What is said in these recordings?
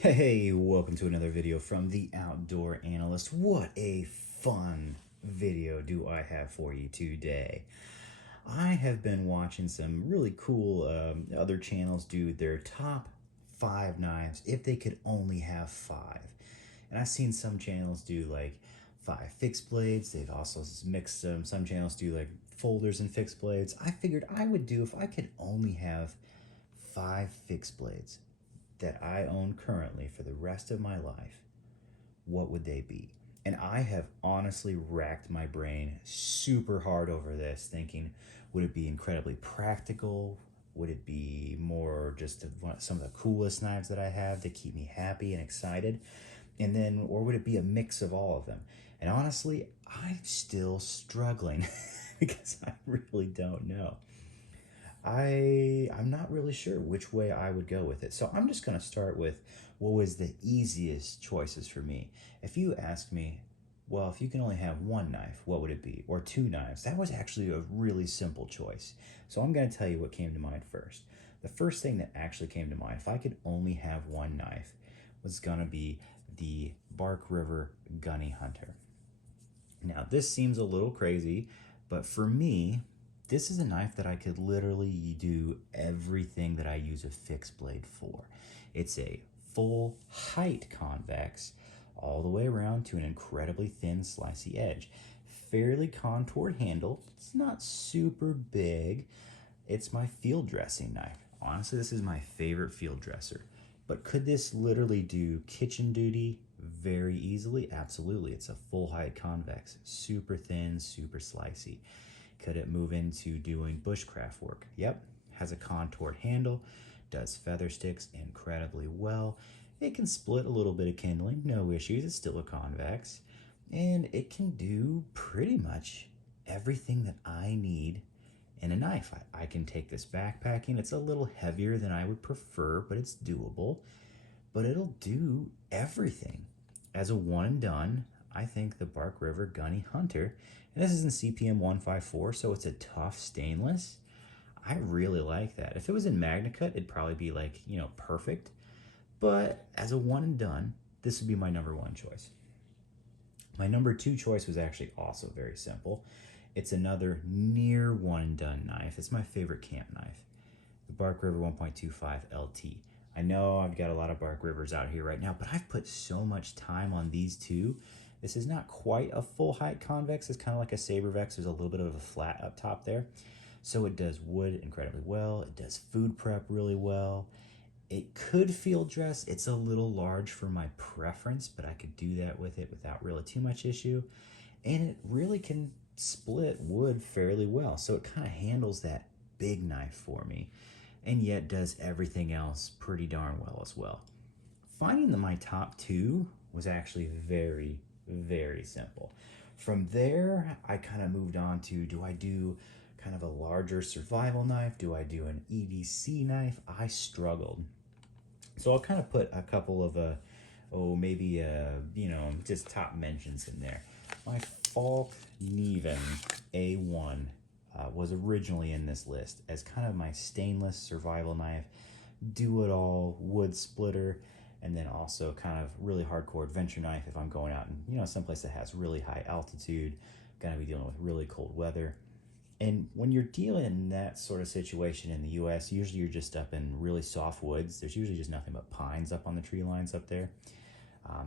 Hey, welcome to another video from the Outdoor Analyst. What a fun video do I have for you today. I have been watching some really cool other channels do their top 5 knives if they could only have 5. And I've seen some channels do like 5 fixed blades. They've also mixed some channels do like folders and fixed blades. I figured I would do if I could only have 5 fixed blades that I own currently for the rest of my life, what would they be? And I have honestly racked my brain super hard over this, thinking, would it be incredibly practical? Would it be more just some of the coolest knives that I have to keep me happy and excited? And then, or would it be a mix of all of them? And honestly, I'm still struggling because I really don't know. I'm not really sure which way I would go with it. So I'm just going to start with what was the easiest choices for me. If you ask me, well, if you can only have one knife, what would it be? Or 2 knives? That was actually a really simple choice. So I'm going to tell you what came to mind first. The first thing that actually came to mind, if I could only have one knife, was going to be the Bark River Gunny Hunter. Now, this seems a little crazy, but for me, this is a knife that I could literally do everything that I use a fixed blade for. It's a full height convex all the way around to an incredibly thin slicey edge. Fairly contoured handle. It's not super big. It's my field dressing knife. Honestly, this is my favorite field dresser. But could this literally do kitchen duty very easily? Absolutely. It's a full height convex, super thin, super slicey. Could it move into doing bushcraft work? Yep. Has a contoured handle, does feather sticks incredibly well. It can split a little bit of kindling, no issues. It's still a convex. And it can do pretty much everything that I need in a knife. I can take this backpacking. It's a little heavier than I would prefer, but it's doable. But it'll do everything. As a one and done, I think the Bark River Gunny Hunter, and this is in CPM 154, so it's a tough stainless. I really like that. If it was in MagnaCut, it'd probably be like, perfect. But as a one and done, this would be my number one choice. My number two choice was actually also very simple. It's another near one and done knife. It's my favorite camp knife, the Bark River 1.25 LT. I know I've got a lot of Bark Rivers out here right now, but I've put so much time on these two. This is not quite a full height convex. It's kind of like a Sabervex. There's a little bit of a flat up top there. So it does wood incredibly well. It does food prep really well. It could field dress. It's a little large for my preference, but I could do that with it without really too much issue. And it really can split wood fairly well. So it kind of handles that big knife for me, and yet does everything else pretty darn well as well. Finding that my top two was actually very, very simple. From there, I kind of moved on to, do I do kind of a larger survival knife? Do I do an EDC knife? I struggled. So I'll kind of put a couple of maybe just top mentions in there. My Falk Neven A1 was originally in this list as kind of my stainless survival knife, do-it-all wood splitter, and then also kind of really hardcore adventure knife if I'm going out and someplace that has really high altitude, gonna be dealing with really cold weather. And when you're dealing in that sort of situation in the US, usually you're just up in really soft woods. There's usually just nothing but pines up on the tree lines up there.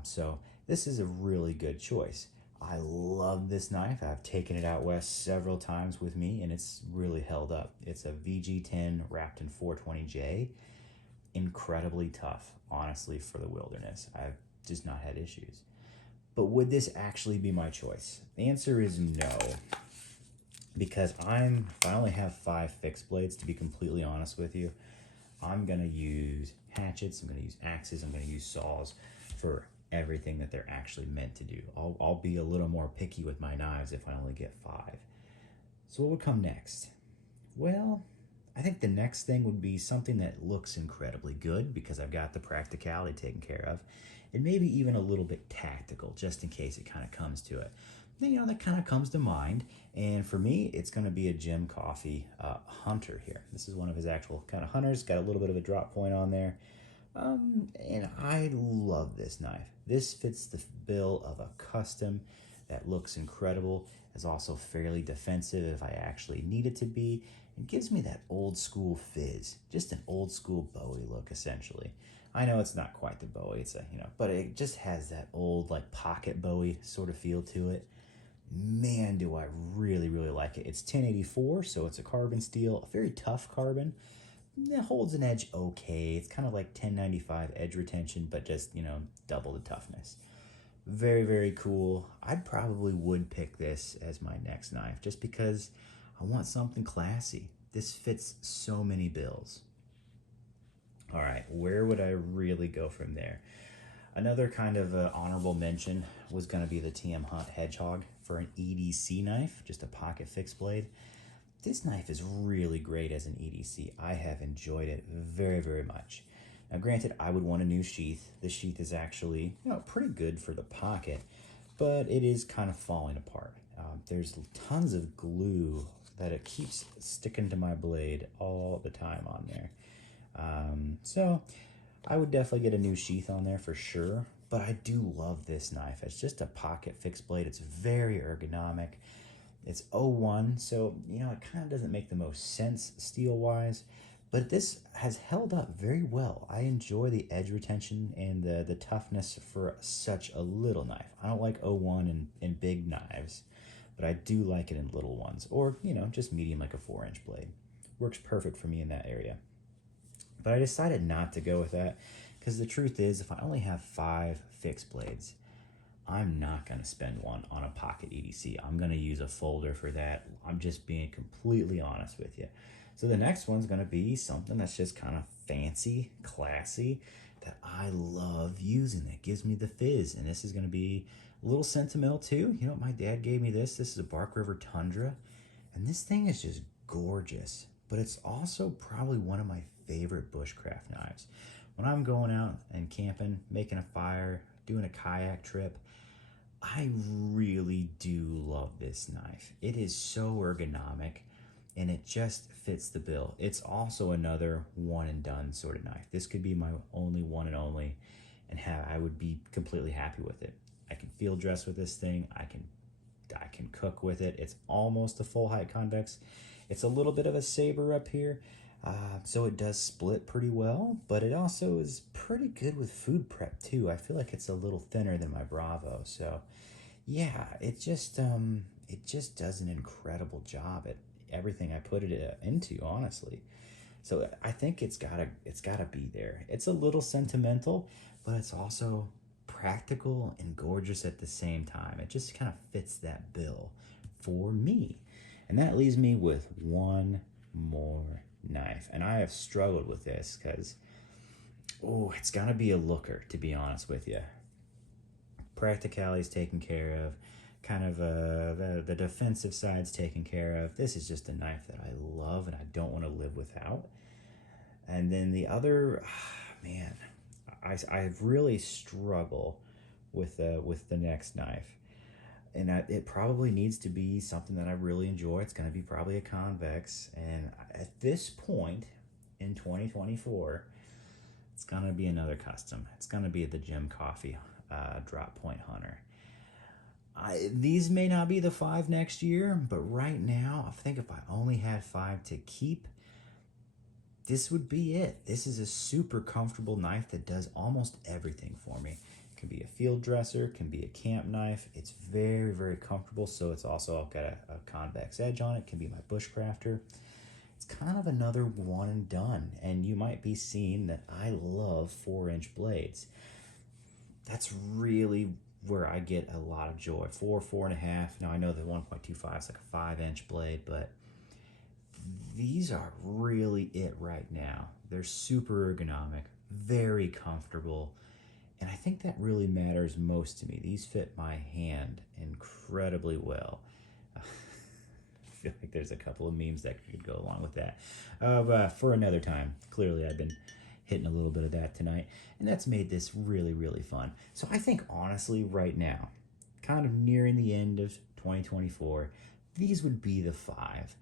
So this is a really good choice. I love this knife. I've taken it out west several times with me, and it's really held up. It's a VG10 wrapped in 420J. Incredibly tough, honestly, for the wilderness. I've just not had issues. But would this actually be my choice? The answer is no. Because if I only have 5 fixed blades, to be completely honest with you, I'm gonna use hatchets, I'm gonna use axes, I'm gonna use saws for everything that they're actually meant to do. I'll be a little more picky with my knives if I only get 5. So what would come next? Well, I think the next thing would be something that looks incredibly good because I've got the practicality taken care of, and maybe even a little bit tactical just in case it kind of comes to it. That kind of comes to mind, and for me, it's going to be a Jim Coffey Hunter here. This is one of his actual kind of hunters. Got a little bit of a drop point on there. And I love this knife. This fits the bill of a custom that looks incredible, is also fairly defensive if I actually need it to be, and gives me that old school fizz, just an old school Bowie look essentially. I know it's not quite the Bowie, it's a, but it just has that old like pocket Bowie sort of feel to it. Man, do I really, really like it. It's 1084, so it's a carbon steel, a very tough carbon. It holds an edge okay. It's kind of like 1095 edge retention, but just, double the toughness. Very, very cool. I probably would pick this as my next knife just because I want something classy. This fits so many bills. All right, where would I really go from there? Another kind of honorable mention was going to be the TM Hunt Hedgehog for an EDC knife, just a pocket fixed blade. This knife is really great as an EDC. I have enjoyed it very, very much. Now, granted, I would want a new sheath. The sheath is actually, pretty good for the pocket, but it is kind of falling apart. There's tons of glue that it keeps sticking to my blade all the time on there. So I would definitely get a new sheath on there for sure, but I do love this knife. It's just a pocket fixed blade. It's very ergonomic. It's 01, so, it kind of doesn't make the most sense steel-wise, but this has held up very well. I enjoy the edge retention and the toughness for such a little knife. I don't like 01 in big knives, but I do like it in little ones, or, just medium like a 4-inch blade. Works perfect for me in that area. But I decided not to go with that because the truth is, if I only have 5 fixed blades, I'm not going to spend one on a pocket EDC. I'm going to use a folder for that. I'm just being completely honest with you. So the next one's going to be something that's just kind of fancy, classy, that I love using. That gives me the fizz. And this is going to be a little sentimental too. My dad gave me this. This is a Bark River Tundra. And this thing is just gorgeous. But it's also probably one of my favorite bushcraft knives. When I'm going out and camping, making a fire, doing a kayak trip, I really do love this knife. It is so ergonomic and it just fits the bill. It's also another one and done sort of knife. This could be my only one and only, and I would be completely happy with it. I can field dress with this thing. I can cook with it. It's almost a full height convex. It's a little bit of a saber up here, so it does split pretty well, but it also is pretty good with food prep too. I feel like it's a little thinner than my Bravo, so yeah, it just does an incredible job at everything I put it into, honestly. So I think it's gotta be there. It's a little sentimental, but it's also practical and gorgeous at the same time. It just kind of fits that bill for me. And that leaves me with one more knife. And I have struggled with this because, it's gotta be a looker, to be honest with you. Practicality's taken care of. Kind of the defensive side's taken care of. This is just a knife that I love and I don't want to live without. And then the other, man, I really struggle with the next knife. And it probably needs to be something that I really enjoy. It's going to be probably a convex. And at this point in 2024, it's going to be another custom. It's going to be the Jim Coffey Drop Point Hunter. These may not be the 5 next year, but right now, I think if I only had 5 to keep, this would be it. This is a super comfortable knife that does almost everything for me. It can be a field dresser, can be a camp knife. It's very, very comfortable, so it's also got a convex edge on it. It can be my bushcrafter. It's kind of another one and done, and you might be seeing that I love 4-inch blades. That's really where I get a lot of joy. 4.5. Now I know the 1.25 is like a 5-inch blade, but these are really it right now. They're super ergonomic, very comfortable, and I think that really matters most to me. These fit my hand incredibly well. I feel like there's a couple of memes that could go along with that. But for another time, clearly I've been hitting a little bit of that tonight, and that's made this really, really fun. So I think honestly right now, kind of nearing the end of 2024, these would be the 5.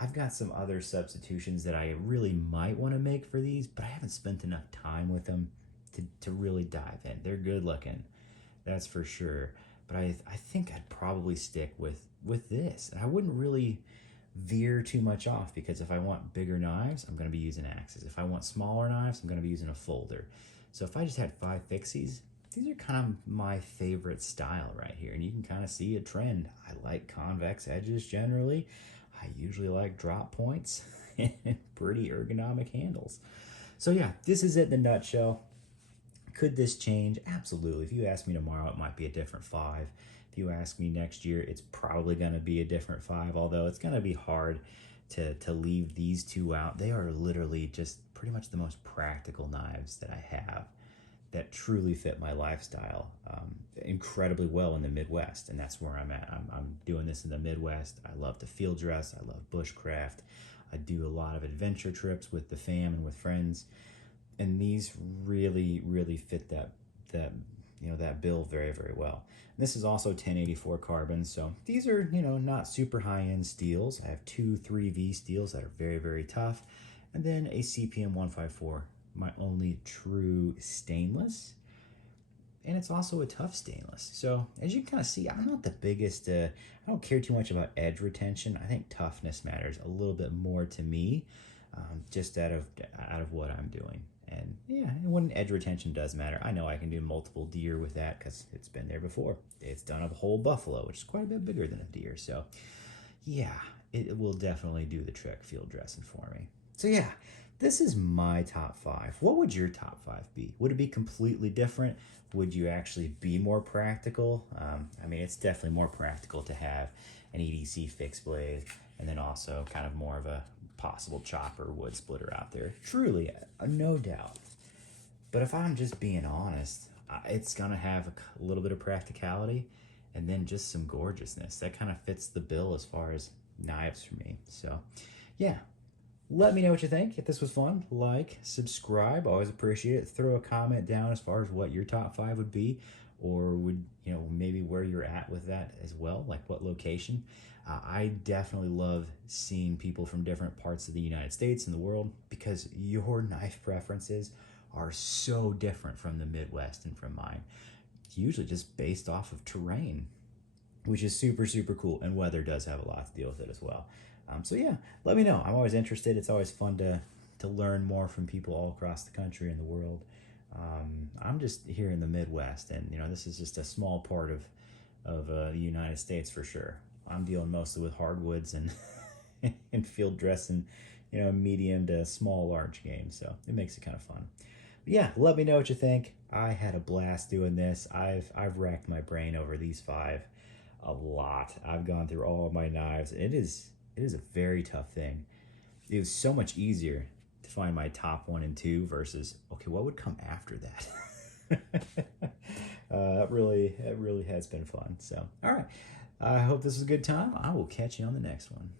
I've got some other substitutions that I really might want to make for these, but I haven't spent enough time with them to really dive in. They're good looking, that's for sure. But I think I'd probably stick with this. And I wouldn't really veer too much off, because if I want bigger knives, I'm going to be using axes. If I want smaller knives, I'm going to be using a folder. So if I just had 5 fixies, these are kind of my favorite style right here. And you can kind of see a trend. I like convex edges generally. I usually like drop points and pretty ergonomic handles. So yeah, this is it in a nutshell. Could this change? Absolutely. If you ask me tomorrow, it might be a different 5. If you ask me next year, it's probably going to be a different 5, although it's going to be hard to leave these two out. They are literally just pretty much the most practical knives that I have that truly fit my lifestyle incredibly well in the Midwest, and that's where I'm at. I'm doing this in the Midwest. I love to field dress. I love bushcraft. I do a lot of adventure trips with the fam and with friends, and these really fit that bill very, very well. And this is also 1084 carbon, so these are not super high-end steels. I have 2 3V steels that are very, very tough, and then a CPM 154, my only true stainless, and it's also a tough stainless. So as you can kind of see, I'm not the biggest, I don't care too much about edge retention. I think toughness matters a little bit more to me, just out of what I'm doing. And yeah, when edge retention does matter, I know I can do multiple deer with that because it's been there before. It's done a whole buffalo, which is quite a bit bigger than a deer. So yeah, it will definitely do the trick field dressing for me. So yeah, this is my top 5. What would your top 5 be? Would it be completely different? Would you actually be more practical? I mean, it's definitely more practical to have an EDC fixed blade, and then also kind of more of a possible chopper wood splitter out there. Truly, no doubt. But if I'm just being honest, it's gonna have a little bit of practicality and then just some gorgeousness. That kind of fits the bill as far as knives for me. So yeah, let me know what you think. If this was fun, like, subscribe, always appreciate it. Throw a comment down as far as what your top 5 would be, or would, maybe where you're at with that as well, like what location. I definitely love seeing people from different parts of the United States and the world, because your knife preferences are so different from the Midwest and from mine. It's usually just based off of terrain, which is super cool, and weather does have a lot to deal with it as well. So yeah, let me know. I'm always interested. It's always fun to learn more from people all across the country and the world. I'm just here in the Midwest, and this is just a small part of the United States for sure. I'm dealing mostly with hardwoods and and field dressing, medium to small large game, so it makes it kind of fun. But yeah, let me know what you think. I had a blast doing this. I've racked my brain over these 5 a lot. I've gone through all of my knives. It is a very tough thing. It was so much easier to find my top 1 and 2 versus, okay, what would come after that? It really has been fun. So, all right. I hope this was a good time. I will catch you on the next one.